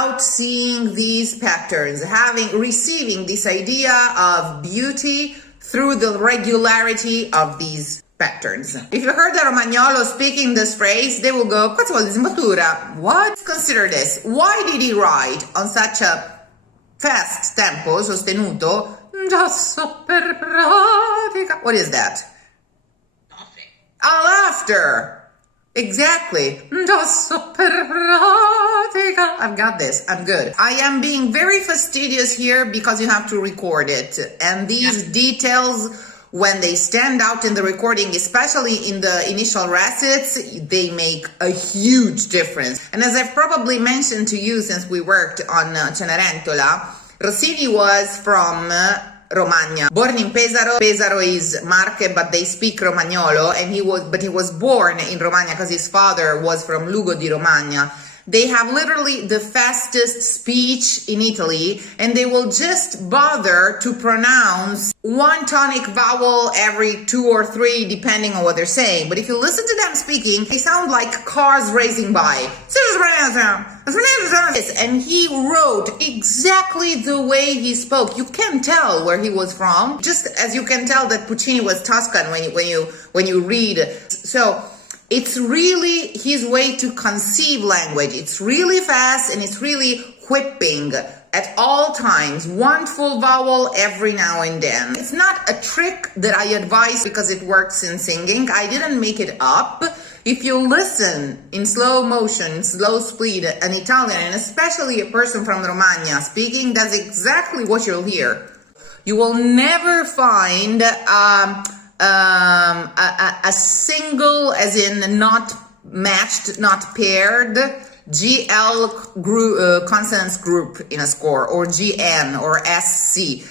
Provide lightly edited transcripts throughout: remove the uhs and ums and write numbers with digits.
about seeing these patterns, receiving this idea of beauty through the regularity of these patterns. If you heard a Romagnolo speaking this phrase, they will go, "Cosa vuol dire sbottura?" What? Consider this. Why did he write on such a fast tempo, sostenuto? Giusto per pratica. What is that? Nothing. Laughter. Exactly. Giusto per pratica. I've got this. I'm good. I am being very fastidious here because you have to record it. And these details, when they stand out in the recording, especially in the initial recits, they make a huge difference. And as I've probably mentioned to you since we worked on Cenerentola, Rossini was from Romagna, born in Pesaro. Pesaro is Marche, but they speak Romagnolo, and he was born in Romagna because his father was from Lugo di Romagna. They have literally the fastest speech in Italy, and they will just bother to pronounce one tonic vowel every 2 or 3, depending on what they're saying. But if you listen to them speaking, they sound like cars racing by. And he wrote exactly the way he spoke. You can't tell where he was from, just as you can tell that Puccini was Tuscan when you read. So it's really his way to conceive language. It's really fast and it's really whipping at all times. One full vowel every now and then. It's not a trick that I advise because it works in singing. I didn't make it up. If you listen in slow motion, slow speed, an Italian, and especially a person from Romagna speaking, that's exactly what you'll hear. You will never find a single, as in not matched, not paired, GL consonants group in a score, or GN or SC.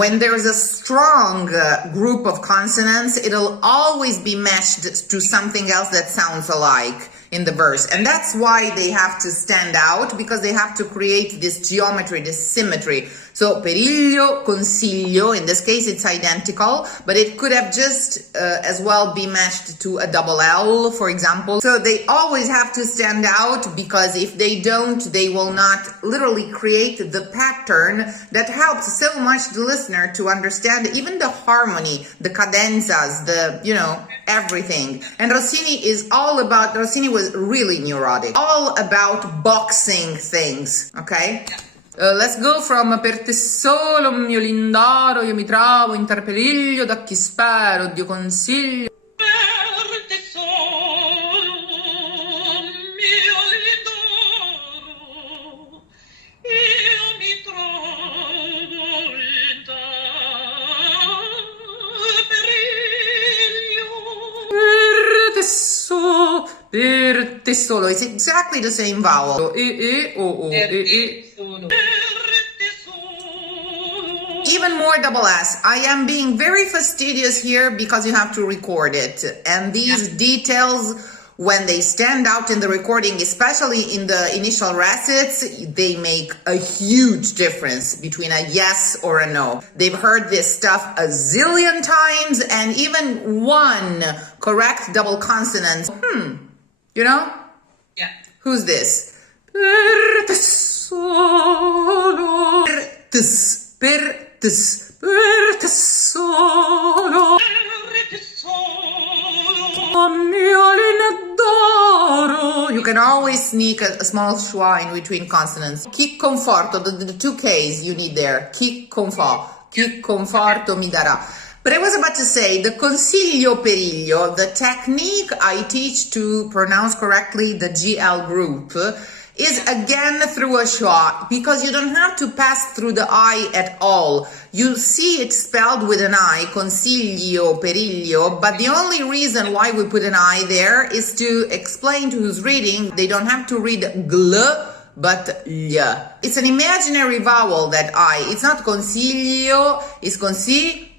When there's a strong group of consonants, it'll always be matched to something else that sounds alike in the verse. And that's why they have to stand out, because they have to create this geometry, this symmetry. So periglio, consiglio, in this case it's identical, but it could have just as well be matched to a double L, for example. So they always have to stand out, because if they don't, they will not literally create the pattern that helps so much the listener to understand even the harmony, the cadenzas, everything. And Rossini was really neurotic, all about boxing things, okay? Let's go from per te solo mio lindaro, io mi travo in terpeliglio, da chi spero, Dio consiglio. Per te solo mio lindaro, io mi trovo in terpeliglio. Per te solo. It's exactly the same vowel. Even more double S. I am being very fastidious here because you have to record it. And these details, when they stand out in the recording, especially in the initial recits, they make a huge difference between a yes or a no. They've heard this stuff a zillion times, and even one correct double consonant. Yeah. Who's this? Per te solo. Per te solo. You can always sneak a small schwa in between consonants. Chi conforto, the 2 Ks you need there. Chi conforto mi darà. But I was about to say, the consiglio periglio, the technique I teach to pronounce correctly the GL group, is again through a schwa, because you don't have to pass through the I at all. You see it spelled with an I, consiglio, periglio, but the only reason why we put an I there is to explain to who's reading, they don't have to read gl, but l. It's an imaginary vowel, that I. It's not consiglio, it's consiglio.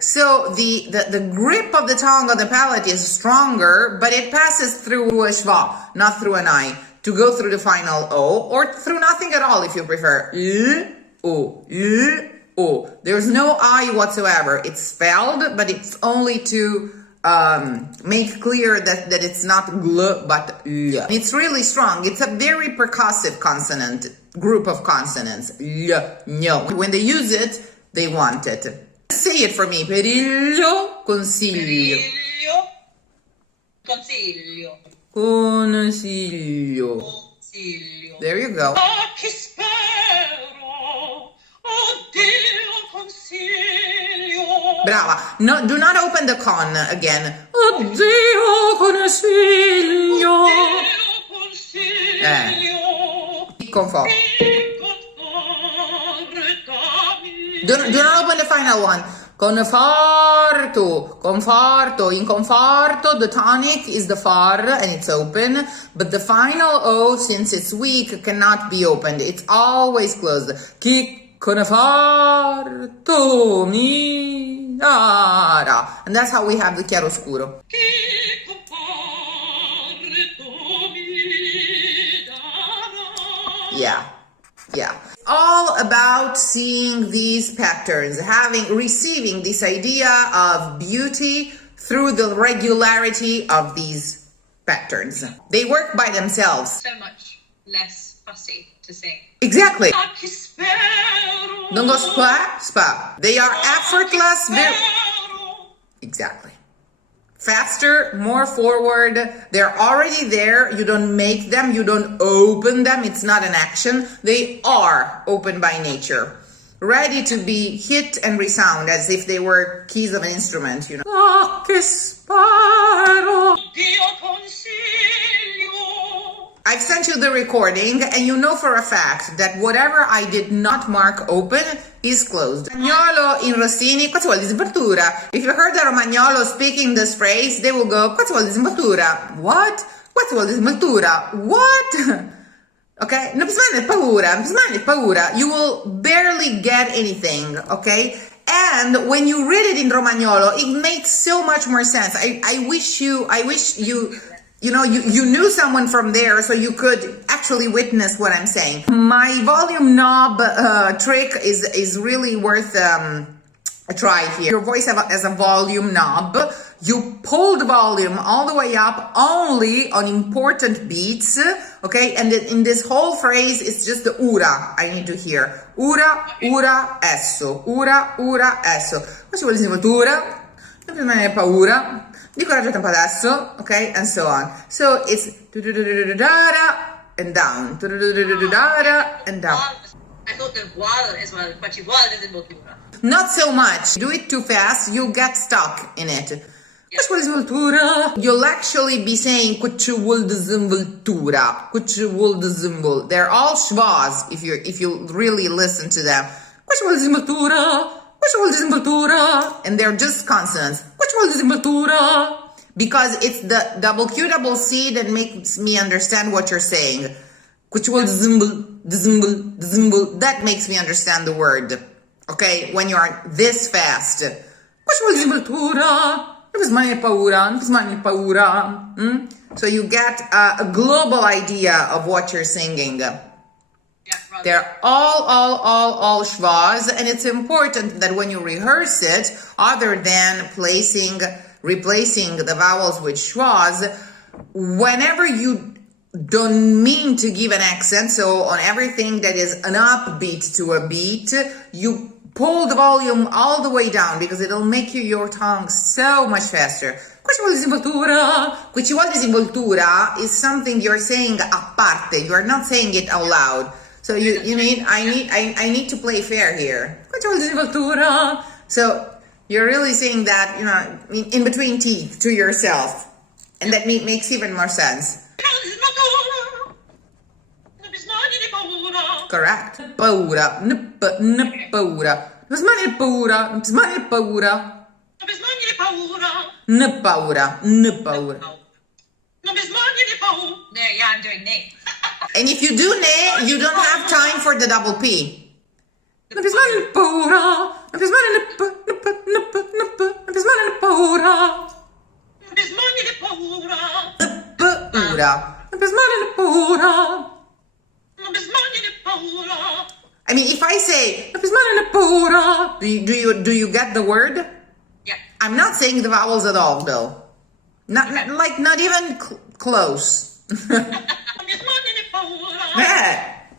So the grip of the tongue on the palate is stronger, but it passes through a schwa, not through an I, to go through the final O, or through nothing at all if you prefer. O. There's no I whatsoever. It's spelled, but it's only to make clear that it's not gl but l. It's really strong. It's a very percussive consonant group of consonants. L, no. When they use it, they want it. Say it for me. Periglio, consiglio. Consiglio. Consiglio. Consiglio. There you go. A chi spero, oddio consiglio. Brava. No, do not open the con again. Oddio consiglio. Oddio consiglio. Conforto. Do not open the final one. Conforto, conforto. In conforto, the tonic is the far and it's open, but the final O, since it's weak, cannot be opened. It's always closed. Chi conforto mi darà. And that's how we have the chiaroscuro. Chi conforto mi darà. Yeah, yeah. All about seeing these patterns, receiving this idea of beauty through the regularity of these patterns. They work by themselves. So much less fussy to sing. Exactly. A chi spero. Don't go spa, spa. They are effortless. Spero. Exactly. Faster, more forward. They're already there. You don't make them. You don't open them. It's not an action. They are open by nature, ready to be hit and resound as if they were keys of an instrument, you know. Ah, che sparo. Dio consiglio. I've sent you the recording, and you know for a fact that whatever I did not mark open is closed. Romagnolo in Rossini, qua ci vuole disinvoltura. If you heard the Romagnolo speaking this phrase, they will go, qua ci vuole disinvoltura. What? Qua ci vuole disinvoltura. What? Okay? Non bisogna paura, non bisogna paura. You will barely get anything, okay? And when you read it in Romagnolo, it makes so much more sense. I wish you knew someone from there so you could actually witness what I'm saying. My volume knob trick is really worth a try here. Your voice has a volume knob. You pull the volume all the way up only on important beats, okay? And in this whole phrase, it's just the ura I need to hear. Ura, ura, esso. Ura, ura, esso. Qua ci vuole disinvoltura, non è paura. Di coraggio tempo adesso, okay, and so on. So it's and down, and down. I thought the voile as well, but you voile is in Voltura. Not so much. Do it too fast, you'll get stuck in it. You'll actually be saying they're all schwas if you really listen to them. And they're just consonants. Because it's the double Q double C that makes me understand what you're saying. That makes me understand the word. Okay, when you are this fast. So you get a global idea of what you're singing. They're all schwas, and it's important that when you rehearse it, other than replacing the vowels with schwas, whenever you don't mean to give an accent, so on everything that is an upbeat to a beat, you pull the volume all the way down because it'll make your tongue so much faster. Qui ci vuole disinvoltura is something you're saying a parte. You are not saying it out loud. So you mean I need to play fair here. So you're really saying that, in between teeth to yourself, and that makes even more sense. Correct. Paura, paura. Non smani paura, non smani paura. Ne paura, ne paura. There, yeah, I'm doing ne. And if you do ne, you don't have time for the double P. Non mi smani paura, non mi smani paura. I mean, if I say, do you get the word? Yeah. I'm not saying the vowels at all, though. Not even close.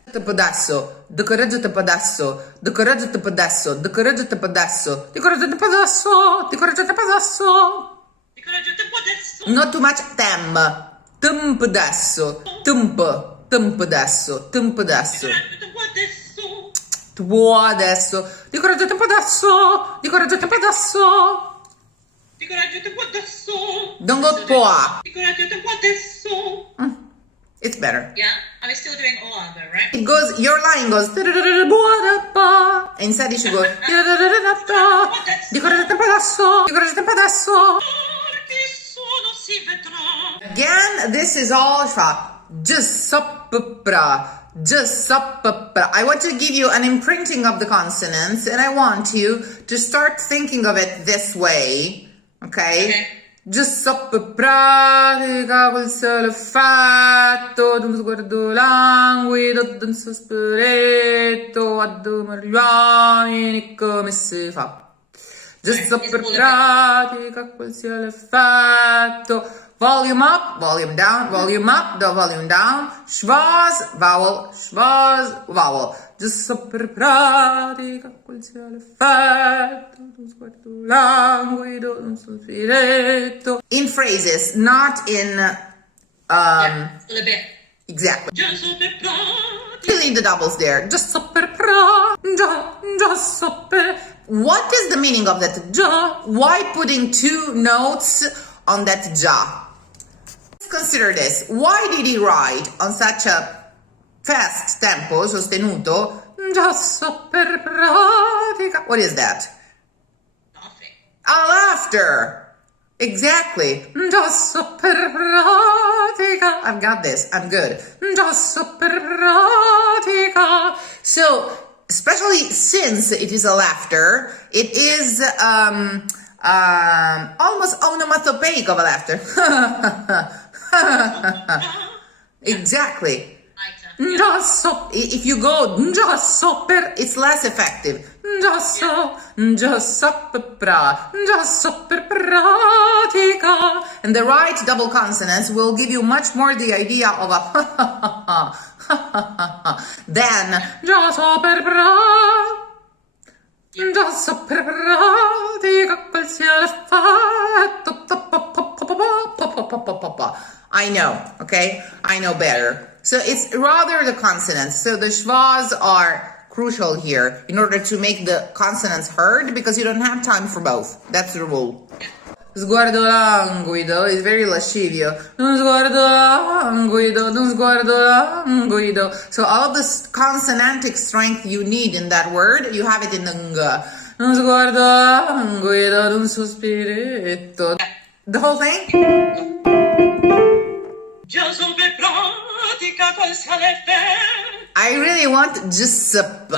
Te podasso, do coraggio te podasso, do coraggio te podasso, do coraggio te podasso, do coraggio te podasso, do coraggio te podasso. Not too much tem. Tum podasso, tum podasso. Tu adesso, di coraggio te podasso, di coraggio te podasso. Don't go poa. It's better. Yeah, I'm still doing all of it, right? It goes, your line goes, and instead you should go, di coraggio te podasso, di coraggio te podasso. Again, this is all just sopra. I want to give you an imprinting of the consonants, and I want you to start thinking of it this way, okay? Just pratica col solo fatto, d'un sguardo languido, d'un sospiretto, addomare gli uomini come si fa. Just pratica quel solo fatto. Volume up, volume down, volume up, volume down. Schwas, vowel, schwas, vowel. Just per pratica quel sia l'effetto, un sguardo languido, un sospiretto. In phrases, not in A little bit. exactly. You leave the doubles there. Just per What is the meaning of that ja? Why putting two notes on that ja? Consider this. Why did he write on such a fast tempo, sostenuto? What is that? Nothing. Laughter. Exactly. I've got this. I'm good. So, especially since it is a laughter, it is almost onomatopoeic of a laughter. Exactly. If you go it's less effective. And the right double consonants will give you much more the idea of a than I know, okay? I know better. So it's rather the consonants. So the schwas are crucial here in order to make the consonants heard because you don't have time for both. That's the rule. Sguardo languido is very lascivio. Sguardo languido, sguardo languido. So all of this consonantic strength you need in that word, you have it in the ng. Sguardo languido, un sospiretto. The whole thing? I really want Giuseppe.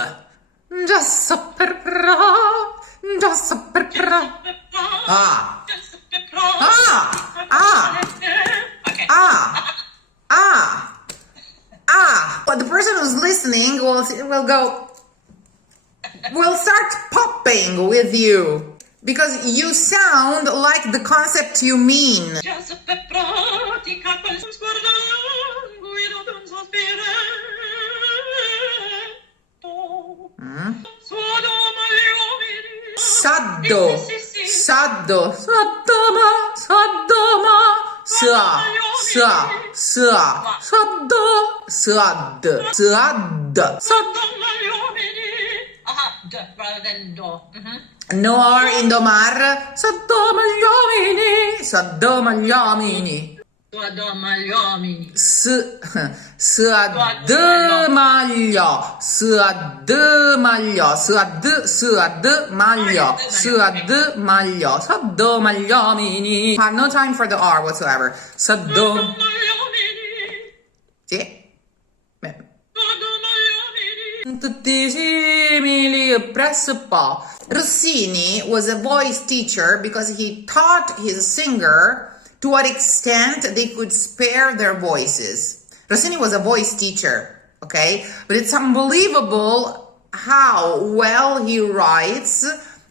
But the person who's listening will start popping with you because you sound like the concept you mean. Saddo, saddo, saddoma, sa, saddo, sad, D rather than do. No R in domar, saddoma gli uomini, saddoma gli uomini. Magliomini. Maglio, saddo magliomini. I have no time for the R whatsoever. Saddo. Sì. Tutti simili presso po'. Rossini was a voice teacher because he taught his singer to what extent they could spare their voices. Rossini was a voice teacher, okay? But it's unbelievable how well he writes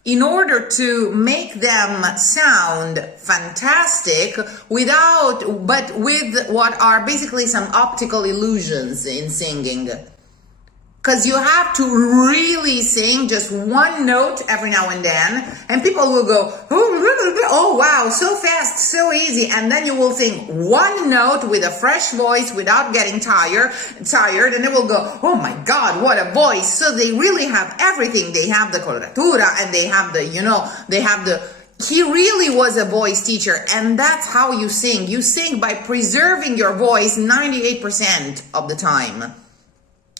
in order to make them sound fantastic but with what are basically some optical illusions in singing. Because you have to really sing just one note every now and then, and people will go, oh wow, so fast, so easy, and then you will sing one note with a fresh voice without getting tired, and they will go, oh my god, what a voice. So they really have everything. They have the coloratura, and they have he really was a voice teacher, and that's how you sing. You sing by preserving your voice 98% of the time.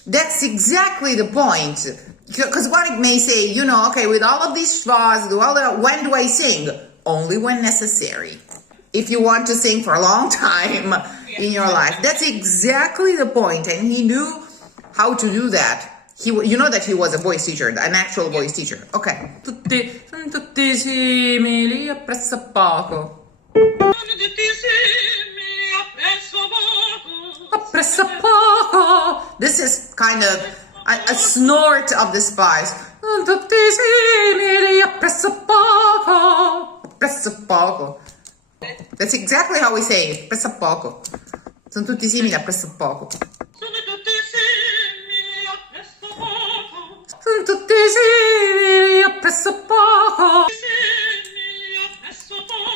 That's exactly the point. Because one may say, okay, with all of these schwas, when do I sing? Only when necessary. If you want to sing for a long time in your life. That's exactly the point. And he knew how to do that. You know that he was a voice teacher, an actual voice teacher. Okay. Tutti simili a pressappoco. This is kind of a snort of the spice. That's exactly how we say it. Pressappoco. Sono tutti simili a pressappoco. Sono tutti simili a pressappoco.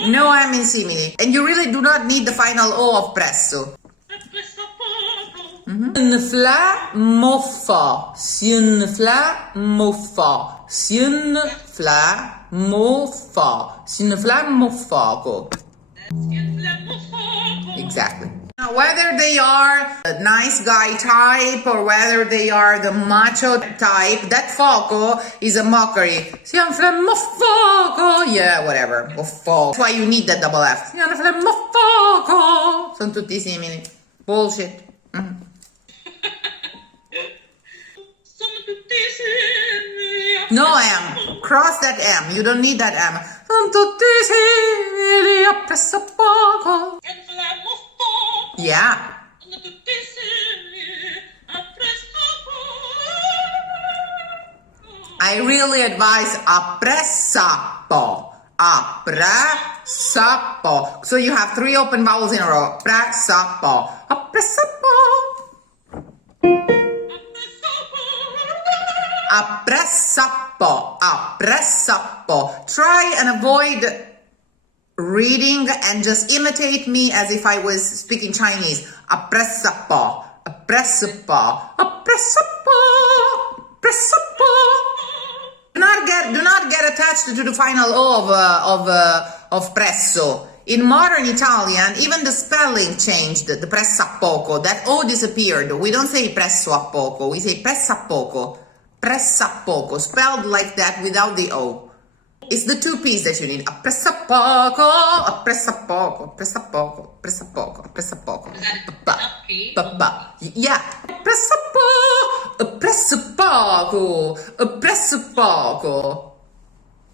No M in simili. And you really do not need the final O of presso. Sinfla moffa, sinfla moffa, sinfla moffa, sinfla moffaco. Exactly. Now, whether they are a nice guy type or whether they are the macho type, that foco is a mockery. Sinfla moffaco. Yeah, whatever. Moffaco. That's why you need that double F. Sinfla moffaco. Sono tutti simili. Bullshit. No M. Cross that M. You don't need that M. Yeah. I really advise appressapo. Appressapo. So you have 3 open vowels in a row. Appressapo. Appressapo. Appressapo, appressapo. Try and avoid reading and just imitate me as if I was speaking Chinese. Appressapo, appressapo, appressapo, appressapo. Do not get attached to the final O of presso. In modern Italian, even the spelling changed. The pressappoco, that O disappeared. We don't say presso a poco, we say pressappoco. Pressappoco, spelled like that without the O. It's the 2 P's that you need. A pressappoco, a pressappoco, pressappoco, pressappoco, pressappoco. Yeah. Pressappoco, a pressappoco, a pressappoco.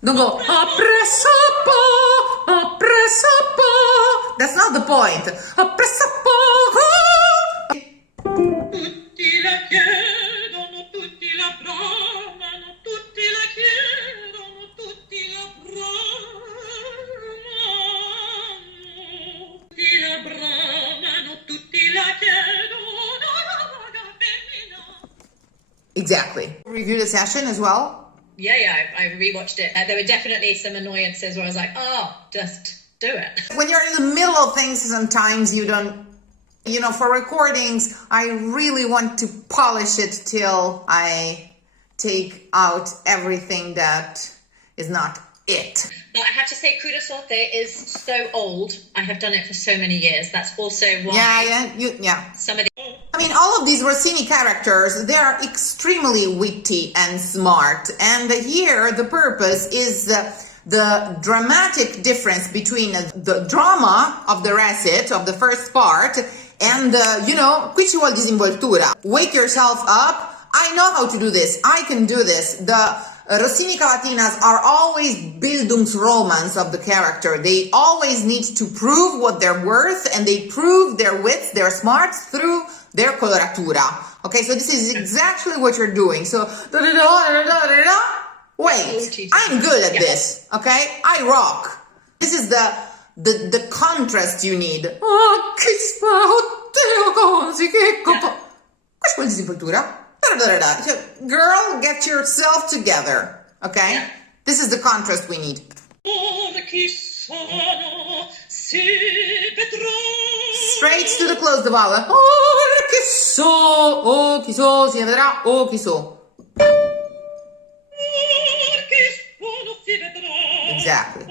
Don't go, a pressappoco, a pressappoco. That's not the point. A pressappoco. Tutti la chiedono, tutti la bramano, tutti la chiedono, tutti la bramano, tutti la bramano, tutti la chiedono, vaga, femmina. Exactly. Review the session as well. Yeah, I rewatched it. There were definitely some annoyances where I was like, oh, just do it. When you're in the middle of things, sometimes you don't, for recordings, I really want to polish it till I take out everything that is not it. But I have to say, CRUDA SORTE is so old. I have done it for so many years. That's also why somebody... I mean, all of these Rossini characters, they are extremely witty and smart. And here, the purpose is the dramatic difference between the drama of the recit, of the first part, and, qui ci vuole disinvoltura. Wake yourself up. I know how to do this. I can do this. The Rossini cavatinas are always Bildungsromans of the character. They always need to prove what they're worth, and they prove their wits, their smarts through their coloratura. Okay, so this is exactly what you're doing. So, Wait, I'm good at this, okay? I rock. This is the contrast you need. Oh, che oddio, così, che Yeah. Questa è quella disinvoltura. Girl, get yourself together, okay? Yeah. This is the contrast we need. Straight to the close the vowel. Oh, chi so, si vedrà, oh, chi so. Exactly.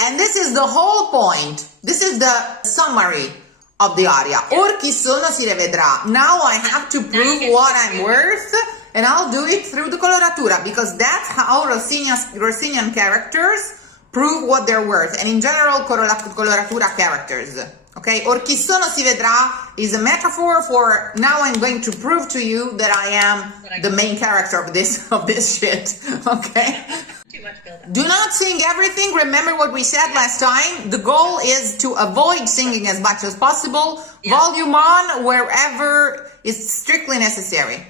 And this is the whole point. This is the summary of the aria. Or chi sono si rivedrà. Now I have to prove what I'm worth, and I'll do it through the coloratura, because that's how Rossinian characters prove what they're worth, and in general coloratura characters. Okay, or chi sono si vedrà is a metaphor for now I'm going to prove to you that I am the main character of this shit. Okay? Too much build-up. Do not sing everything. Remember what we said last time. The goal is to avoid singing as much as possible. Yeah. Volume on wherever is strictly necessary.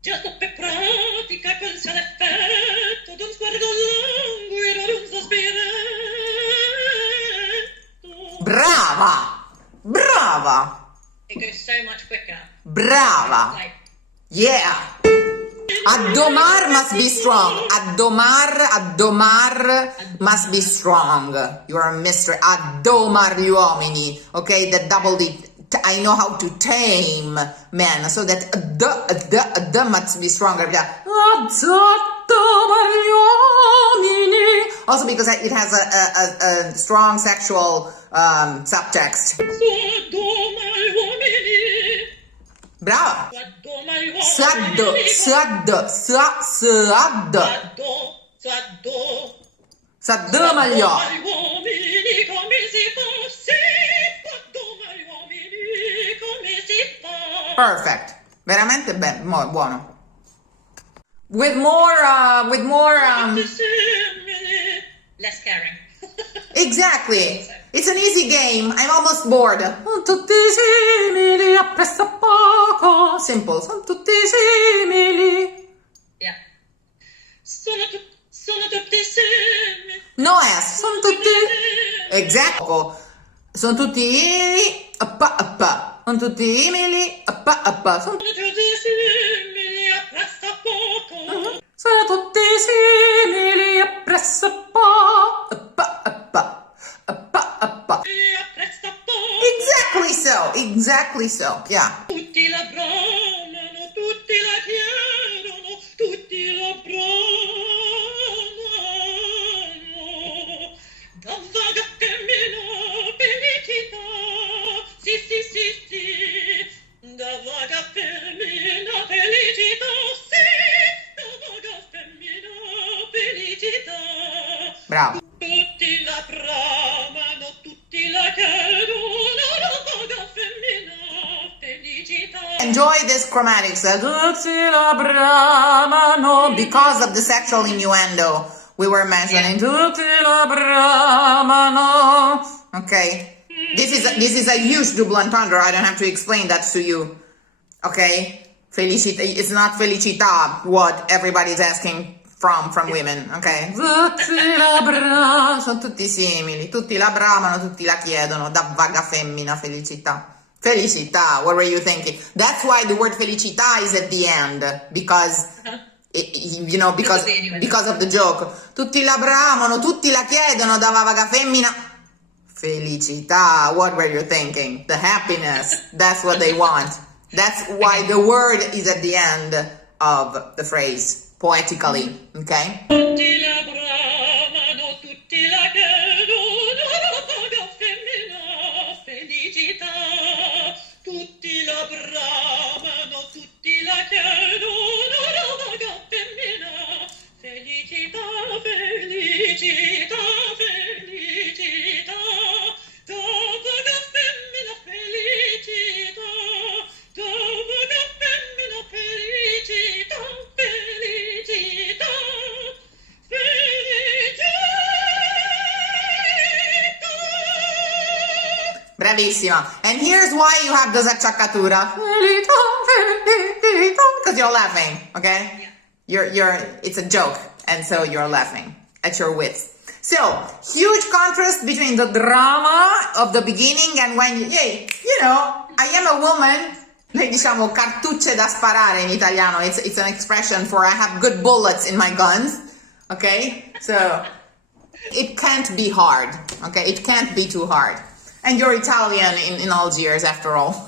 Giacomo per pratica quel sia l'effetto d'un sguardo languido d'un sospiro. Brava! Brava! It goes so much quicker. Brava! Like, Yeah! Addomar must be strong. Addomar must be strong. You're a mystery. Addomar gli uomini. Okay, the double D. I know how to tame men, so that the must be stronger. Addomar gli uomini. Also because it has a strong sexual subtext. Brava. Saddo. Saddoma gli uomini. Perfect. Veramente buono. With more less caring. exactly. It's an easy game. I'm almost bored. Sono tutti simili a presso poco. Simple. Sono tutti simili. Yeah. Sono tutti simili. No S. Sono tutti. Exactly. Sono tutti appa. Sono tutti simili appa. Sono Tutti simili a presto poco. Sono tutti simili a presso poco. Exactly so. Yeah. Tutti la bramano, tutti la chiedono, tutti la bramano. Da vaga femmina felicità, sì. Da vaga femmina felicità, sì. Da vaga femmina felicità. Bravo. Tutti la bramano, tutti la chiedono, da vaga femmina felicità. Enjoy this chromatics. Tutti la bramano, because of the sexual innuendo we were mentioning. Tutti la bramano. Okay. This is a huge double entendre. I don't have to explain that to you. Okay. Felicità. It's not felicità what everybody's asking from women, okay? Tutti la bramano, sono tutti simili, tutti la bramano, tutti la chiedono, da vaga femmina felicità. Felicità, what were you thinking? That's why the word felicità is at the end, because, because of the joke. Tutti la bramano, tutti la chiedono, da vaga femmina felicità. What were you thinking? The happiness, that's what they want. That's why the word is at the end of the phrase. Poetically, okay? Tutti la bramano, tutti la chiedono, da vaga femmina felicità. Tutti la bramano, tutti la chiedono, da vaga femmina felicità. Da vaga femmina felicità. Da vaga femmina felicità. Bravissima. And here's why you have this acciaccatura. Because you're laughing, okay? Yeah. It's a joke, and so you're laughing at your wits. So, huge contrast between the drama of the beginning and when I am a woman. Noi diciamo cartucce da sparare in Italiano. It's an expression for I have good bullets in my guns. Okay? So, it can't be hard. Okay? It can't be too hard. And you're Italian in Algiers, after all.